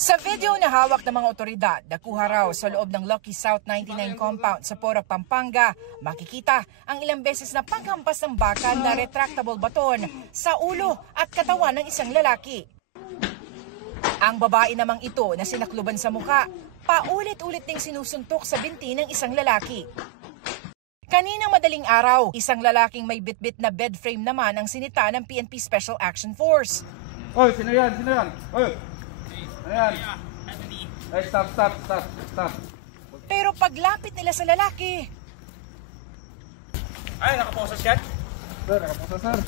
Sa video na hawak ng mga otoridad, nakuha raw sa loob ng Lucky South 99 compound sa Porac, Pampanga, makikita ang ilang beses na paghampas ng baka na retractable baton sa ulo at katawan ng isang lalaki. Ang babae namang ito na sinakluban sa mukha, paulit-ulit ding sinusuntok sa binti ng isang lalaki. Kaninang madaling araw, isang lalaking may bitbit na bed frame naman ang sinita ng PNP Special Action Force. Oy, sino yan? Sino yan? Oy! Ayan. Ay, stop. Pero paglapit nila sa lalaki, ay, nakaposas yan? Sir, nakaposas, sir.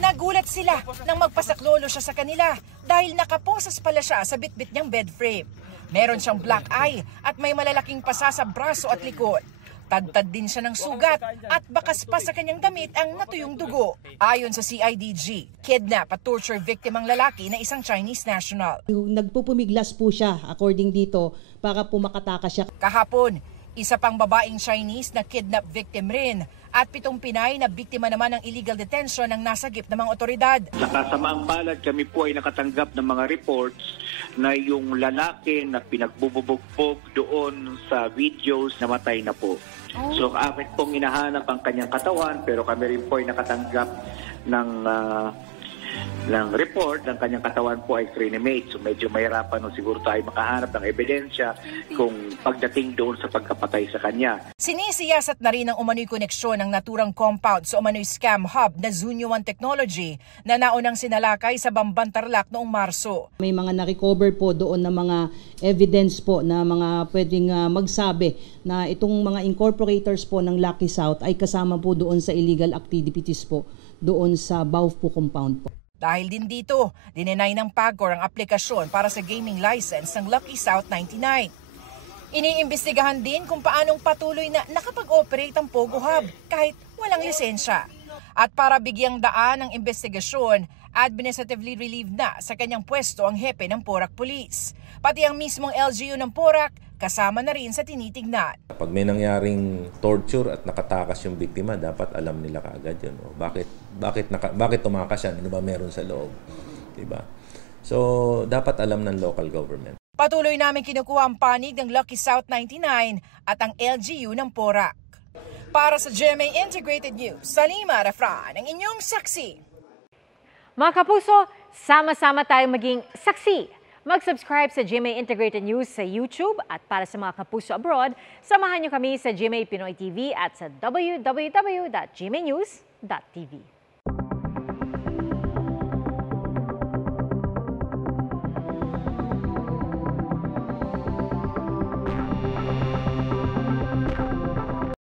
nagulat sila nang magpasaklolo siya sa kanila dahil nakaposas pala siya sa bitbit niyang bed frame. Meron siyang black eye at may malalaking pasa sa braso at likod. Tadtad din siya ng sugat at bakas pa sa kanyang damit ang natuyong dugo. Ayon sa CIDG, kidnap at torture victim ang lalaki na isang Chinese national. Nagpupumiglas po siya according dito para po makatakas siya. Kahapon, isa pang babaeng Chinese na kidnap victim rin at 7 Pinay na biktima naman ng illegal detention ng nasagip ng mga otoridad. Sa kasamaang palad, kami po ay nakatanggap ng mga reports na yung lalaki na pinagbubugbog doon sa videos namatay na po. So amin pong hinahanap ang kanyang katawan pero kami rin po ay nakatanggap ng report ng kanyang katawan po ay cremate. So medyo mahirapan nung siguro tayo makahanap ng ebidensya kung pagdating doon sa pagkapatay sa kanya. Sinisiyasat na rin ang umano'y koneksyon ng naturang compound sa umano'y scam hub na Zunyo One Technology na naunang sinalakay sa Bamban, Tarlac noong Marso. May mga na-recover po doon na mga evidence po na mga pwedeng magsabi na itong mga incorporators po ng Lucky South ay kasama po doon sa illegal activities po doon sa Baufpo compound po. Dahil din dito, dininay ng PAGCOR ang aplikasyon para sa gaming license ng Lucky South 99. Iniimbestigahan din kung paanong patuloy na nakapag-operate ang Pogo Hub kahit walang lisensya. At para bigyang daan ang investigasyon, administratively relieved na sa kanyang pwesto ang hepe ng Porac Police. Pati ang mismong LGU ng Porac kasama na rin sa tinitignan. Pag may nangyaring torture at nakatakas yung biktima, dapat alam nila kaagad yun. O, bakit tumakas yan? Ano ba meron sa loob? Diba? So, dapat alam ng local government. Patuloy namin kinukuha ang panig ng Lucky South 99 at ang LGU ng Porac. Para sa GMA Integrated News, Salima Refran, ang inyong saksi. Mga kapuso, sama-sama tayong maging saksi. Mag-subscribe sa GMA Integrated News sa YouTube at para sa mga kapuso abroad, samahan niyo kami sa GMA Pinoy TV at sa www.gmanews.tv.